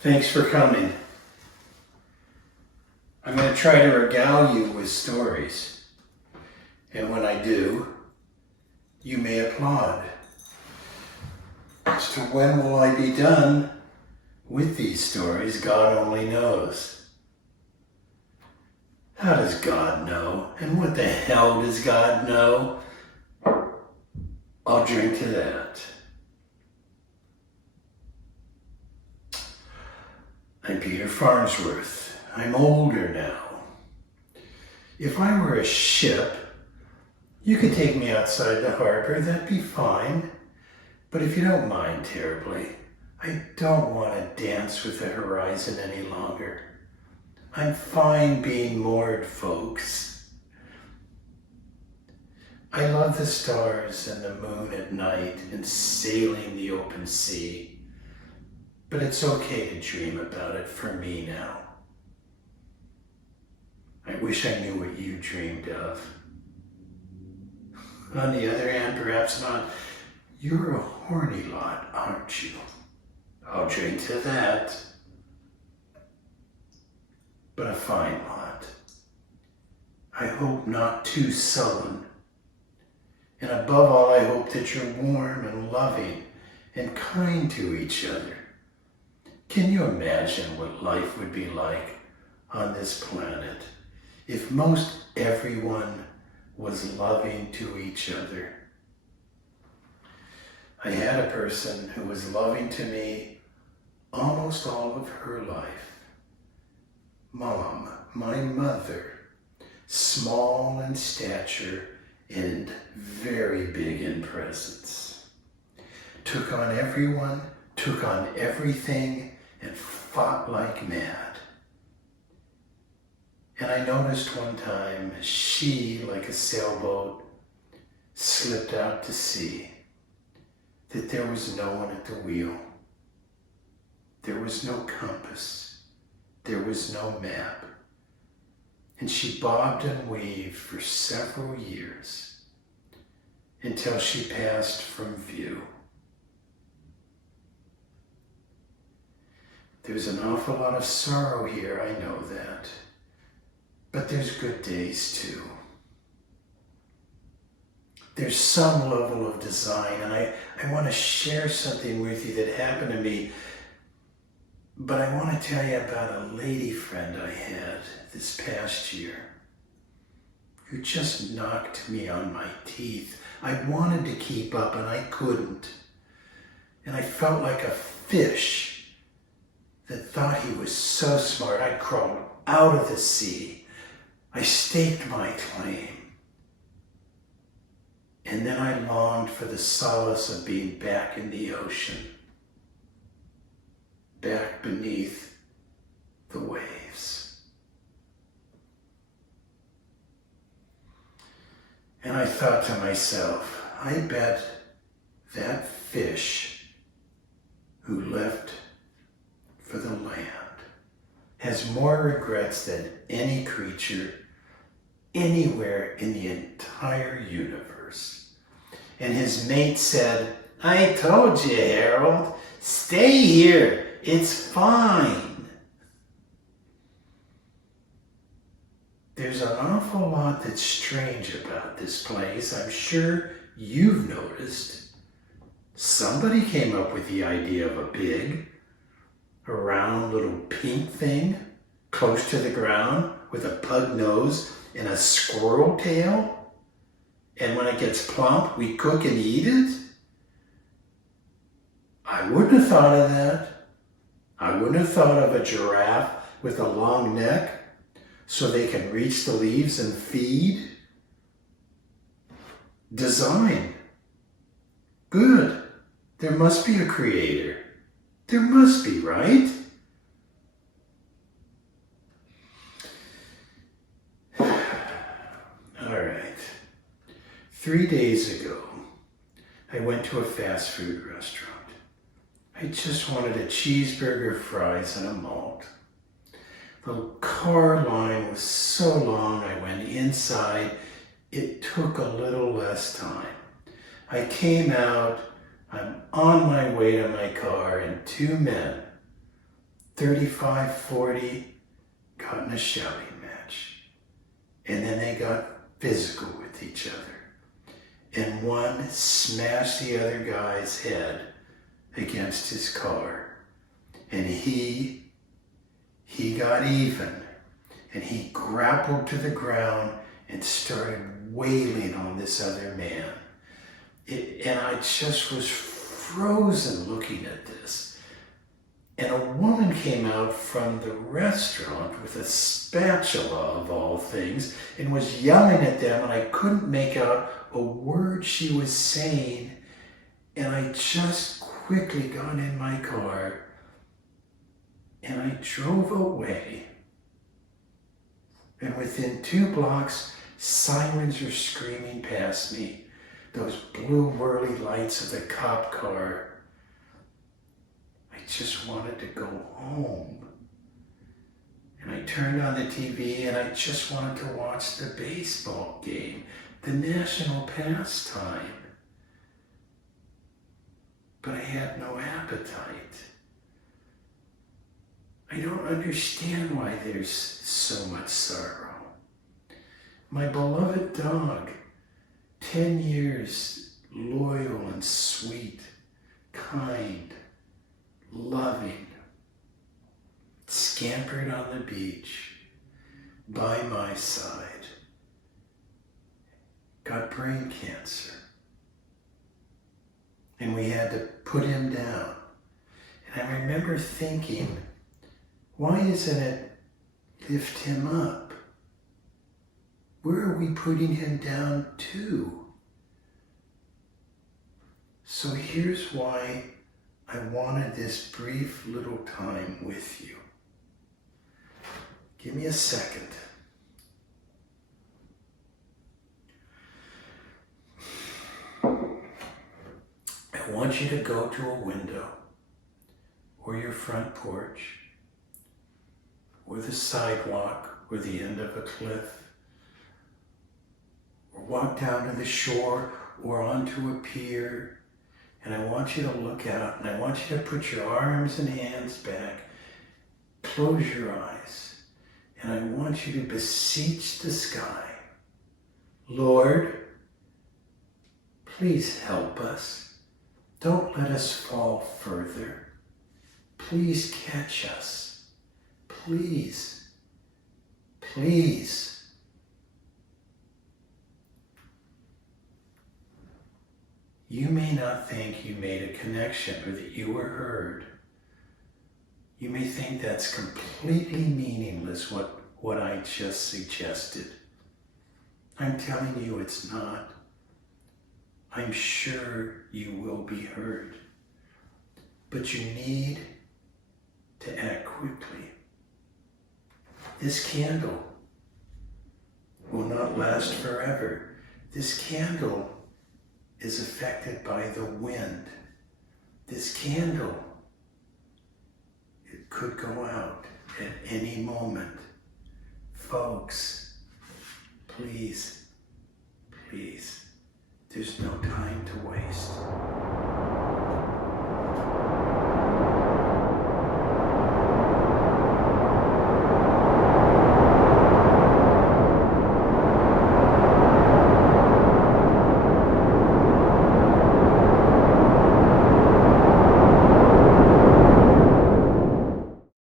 Thanks for coming. I'm going to try to regale you with stories. And when I do, you may applaud. As to when will I be done with these stories, God only knows. How does God know? And what the hell does God know? I'll drink to that. I'm Peter Farnsworth. I'm older now. If I were a ship, you could take me outside the harbor, that'd be fine. But if you don't mind terribly, I don't want to dance with the horizon any longer. I'm fine being moored, folks. I love the stars and the moon at night and sailing the open sea. But it's okay to dream about it for me now. I wish I knew what you dreamed of. On the other hand, perhaps not. You're a horny lot, aren't you? I'll drink to that. But a fine lot. I hope not too sullen. And above all, I hope that you're warm and loving and kind to each other. Can you imagine what life would be like on this planet if most everyone was loving to each other? I had a person who was loving to me almost all of her life. Mom, my mother, small in stature and very big in presence. Took on everyone, took on everything, and fought like mad. And I noticed one time she, like a sailboat, slipped out to sea, that there was no one at the wheel. There was no compass. There was no map. And she bobbed and weaved for several years until she passed from view. There's an awful lot of sorrow here, I know that. But there's good days too. There's some level of design, and I want to share something with you that happened to me. But I want to tell you about a lady friend I had this past year who just knocked me on my teeth. I wanted to keep up and I couldn't. And I felt like a fish that thought he was so smart. I crawled out of the sea. I staked my claim. And then I longed for the solace of being back in the ocean, back beneath the waves. And I thought to myself, I bet that fish who left for the land has more regrets than any creature anywhere in the entire universe. And his mate said, I told you, Harold, stay here, it's fine. There's an awful lot that's strange about this place. I'm sure you've noticed. Somebody came up with the idea of a big, a round little pink thing close to the ground with a pug nose and a squirrel tail. And when it gets plump, we cook and eat it. I wouldn't have thought of that. I wouldn't have thought of a giraffe with a long neck so they can reach the leaves and feed. Design. Good. There must be a creator. There must be, right? All right. 3 days ago, I went to a fast food restaurant. I just wanted a cheeseburger, fries, and a malt. The car line was so long, I went inside. It took a little less time. I came out, I'm on my way to my car, and two men, 35, 40 got in a shouting match. And then they got physical with each other. And one smashed the other guy's head against his car. And he got even. And he grappled to the ground and started wailing on this other man. And I just was frozen looking at this. And a woman came out from the restaurant with a spatula of all things and was yelling at them, and I couldn't make out a word she was saying. And I just quickly got in my car and I drove away. And within 2 blocks, sirens are screaming past me. Those blue whirly lights of the cop car. I just wanted to go home. And I turned on the TV and I just wanted to watch the baseball game, the national pastime. But I had no appetite. I don't understand why there's so much sorrow. My beloved dog, 10 years, loyal and sweet, kind, loving, scampered on the beach by my side, got brain cancer. And we had to put him down. And I remember thinking, why isn't it lift him up? Where are we putting him down to? So here's why I wanted this brief little time with you. Give me a second. I want you to go to a window or your front porch or the sidewalk or the end of a cliff, or walk down to the shore or onto a pier, and I want you to look out and I want you to put your arms and hands back, close your eyes, and I want you to beseech the sky. Lord, please help us. Don't let us fall further. Please catch us. Please, please. You may not think you made a connection or that you were heard. You may think that's completely meaningless, what I just suggested. I'm telling you it's not. I'm sure you will be heard. But you need to act quickly. This candle will not last forever. This candle is affected by the wind. This candle, it could go out at any moment. Folks, please, please, there's no time to waste.